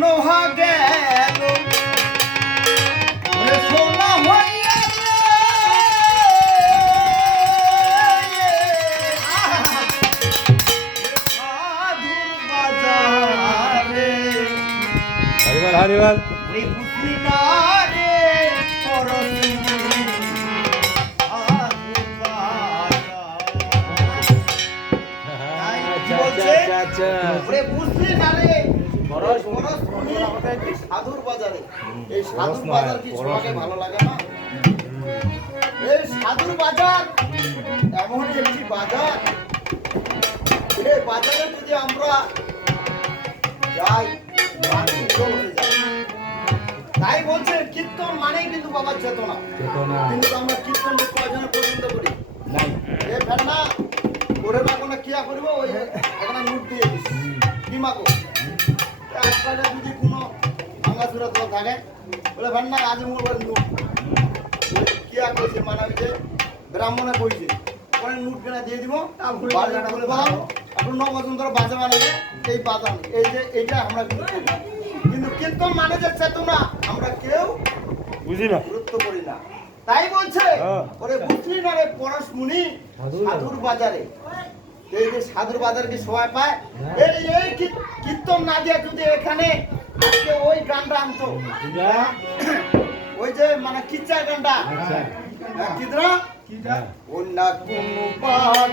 নোহা গেল ওরে সোনা হইয়া সাধুর বাজারে হরিবল হরিবল ওরে বুঝলি না রে পরশিনী সাধুর বাজারে ওরে বুঝলি না রে সাধুর বাজারে এই সাধুর বাজার কি সবাইকে ভালো লাগে না? এই সাধুর বাজার এমন একটি বাজার, এই বাজারে যদি আমরা যাই তাই বলছে কীর্তন মানেই কিন্তু বাবার চেতনা। কিন্তু আমরা কীর্তন কয়জনে পছন্দ করি এ ফেরনা করে না কোনো কিয়া করব ওই একটা নোট দিয়ে দিস কি মাগো আজকালে যদি কোনো ভাঙাচুরা তো থাকে বলে ফেরনা আজ মোর নোট কিয়া কইছে মানে ওই যে ব্রাহ্মণে কইছে পরে নোট কেনা দিয়ে দিব বাজারটা বলে ভালো আপনি 9 বছর ধরে বাজা বানাবে এই বাজার এই যে এইটা আমরা কিন্তু করি। কিন্তু কীর্তন মানে যে চেতনা আমরা কেউ বুঝি না গুরুত্ব করি না। তাই বলছে ওরে বুঝলি না রে পরশমুনি সাধুর বাজারে এই যে সাধুর বাজার কি সবাই পায়? এই কীর্তন না দিয়ে যদি এখানে আজকে ওই গানটা আনতো ওই যে মানে কিচ্চার গানটা কিদরা অন্য কোনো পাগল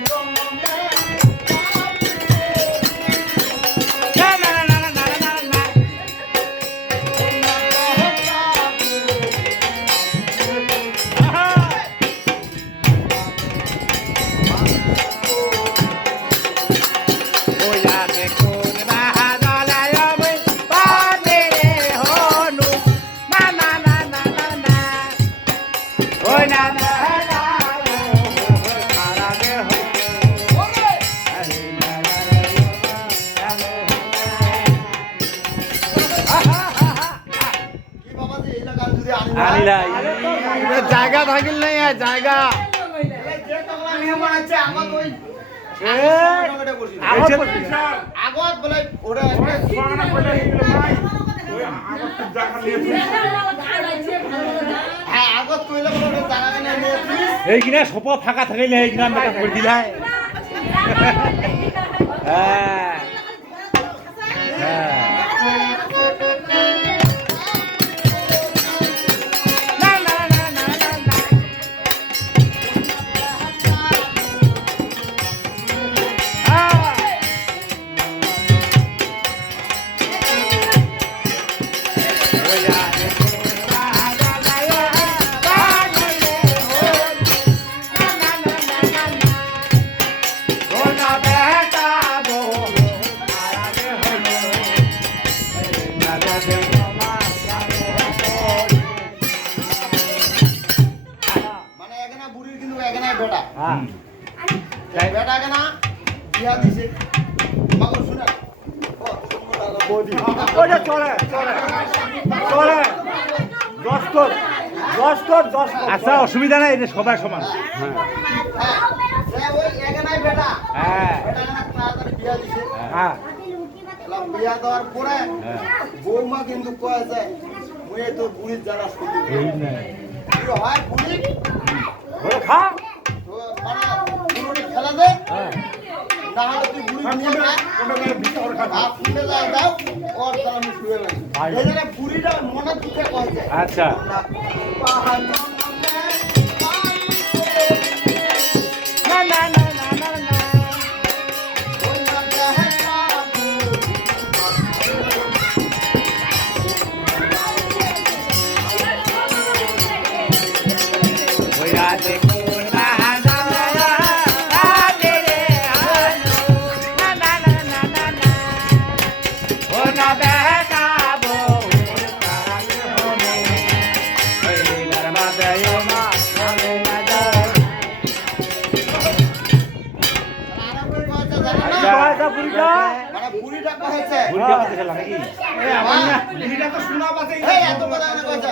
জায়গা থাকিল নাই জায়গা আগত বলে ওরা হ্যাঁ আগত কইলে বলে জায়গা নিয়ে এই কিনা সপ ফাঁকা থাকিলে এই কিনা মেটা করে দিলাই হ্যাঁ হ্যাঁ বেটা কেনা বিয়া দিছে মাগো শুনা ওটা চলে চলে চলে 10 কর আচ্ছা অসুবিধা নাই এটা সবার সমান হ্যাঁ ওই এখানেই বেটা হ্যাঁ বেটা কেনা তাড়াতাড়ি বিয়া দিছে হ্যাঁ বিয়া দেওয়ার পরে বৌমা কিন্তু কয় যায় মুই তো বুড়ির জ্বালা শুধু এই না কি হয় বুড়ি ওরে খা তো মানে বুড়ি ফেলা দে না হলে তুই বুড়ি নিয়ে যা কোনটা গেলে বিটা ওরে খা ফুটে যায় দাও ওর তার আমি শুয়ে লাগি এই জন্য বুড়িটা মনে দুঃখে কয় যায় আচ্ছা না না না বুড়িটা কইছে বুড়িটা কত খেলা নাকি বুড়িটা তো শোনা পাতে এত কথা না কইছে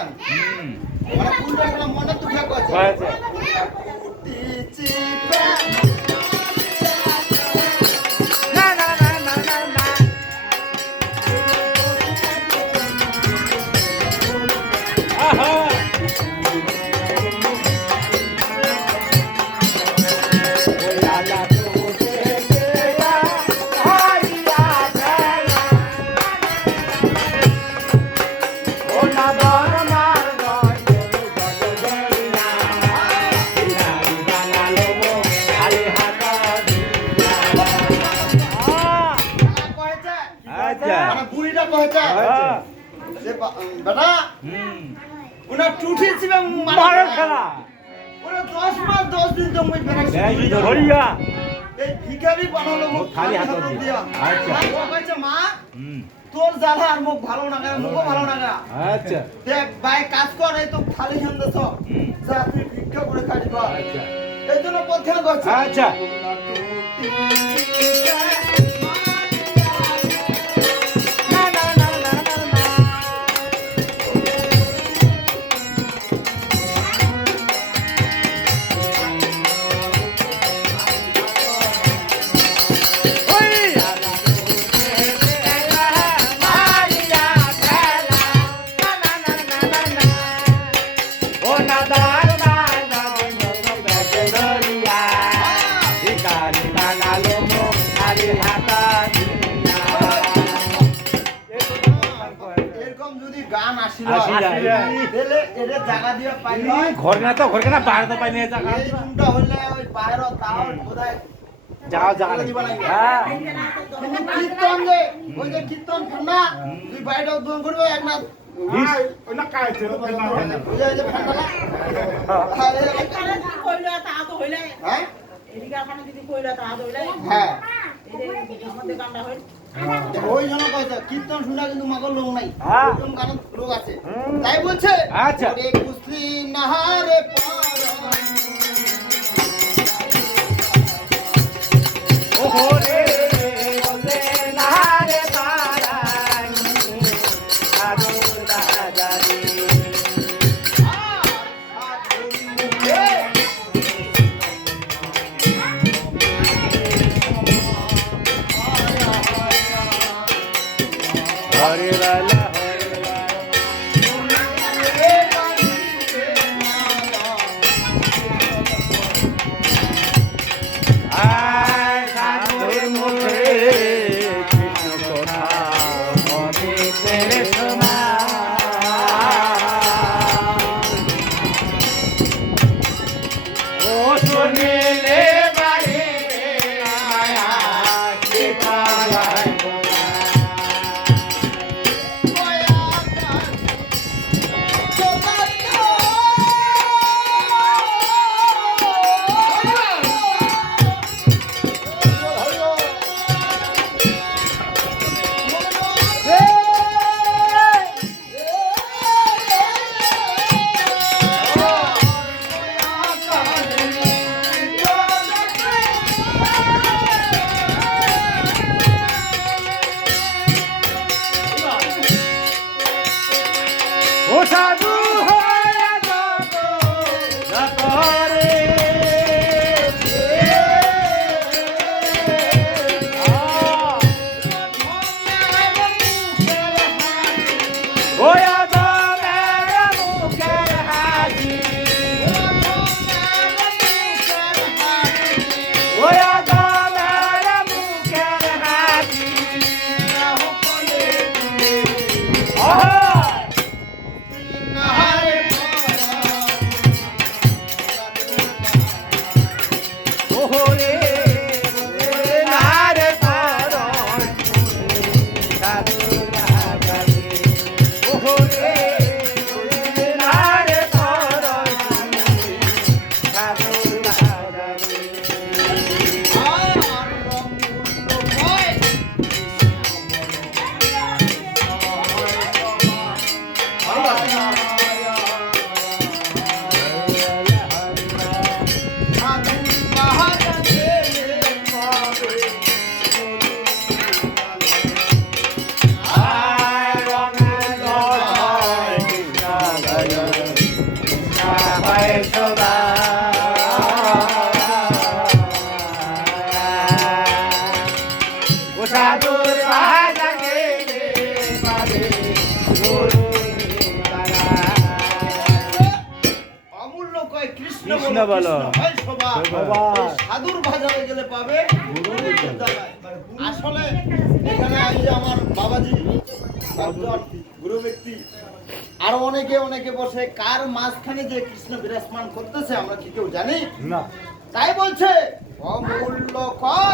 মানে বুড়িটা মনে দুঃখে কইছে না না না না না না হয়েছে হ্যাঁ। যে বেটা হুম ওনা টুটি ছিবে মারার খেলা ওরা 10 মাস 10 দিন তো মই বেরাইছি এই ধরিয়া এই ভিখারি বানালো মুখ খালি হাত দিয়া। আচ্ছা। ও কইছে মা হুম তোর জ্বালা আর মুখ ভালো না মুখ ভালো না আচ্ছা দেখ ভাই কাজ করে তো খালি সন্দেশ হুম যা তুই ভিক্ষা করে খাবি আচ্ছা এই জন্য পথে করছে আচ্ছা এরকম যদি গান আসিল আসি যায়। তাহলে এদের জায়গা দিয়ে পাইল ঘর না তো ঘর কেনা বাইরে তো পাইনি জায়গা এই রুমটা হইলে ওই বাইরে তাও বোধহয় যাও জায়গা নেই। দিবা লাগবে। হ্যাঁ কিন্তু কীর্তন যে ওই যে কীর্তন ঠান্ডা তুই বাইরে উদ্বোধন করবে এক না ওই যে ঠান্ডা হ্যাঁ হ্যাঁ ওই জন্য কইছে কীর্তন শোনা কিন্তু মাগর লোক নাই হ্যাঁ। ওরকম গানের লোক আছে তাই বলছে আচ্ছা। ওরে কুসলি নাহারে ওহো রে বলে না রে তারানি আদর রাজারি হরে বালা হরে বালা আয় সাধুর মুখে কৃষ্ণ কথা অনেকের শোনা ও শুনিলে বাহিরে মায়া কে পালায় গোলা। ও সাধু হয়ে যত রে ওয়া দমের মুখের হাজি ওয়া দমের মুখের হাজি ওহরে নারে তারণ সাধু রাজারে ওহরে নারে তারণ সাধু রাজারে আয় রঙে জয় কৃষ্ণ জয় কৃষ্ণ হয় সদা ও সাধুর ভাজা গেলে পাবে গুরু নিবারা। অমূল্য কয় কৃষ্ণ কৃষ্ণ বলো। হয় সবার। সবার। এই সাধুর বাজারে গেলে পাবে গুরুর বিদ্যালয়। আসলে এখানে এই যে আমার বাবাজি একজন গুরু ব্যক্তি আরো অনেকে অনেকে বসে কার মাঝখানে যে কৃষ্ণ বিরাজমান করতেছে আমরা কি কেউ জানি না তাই বলছে অমূল্য কয়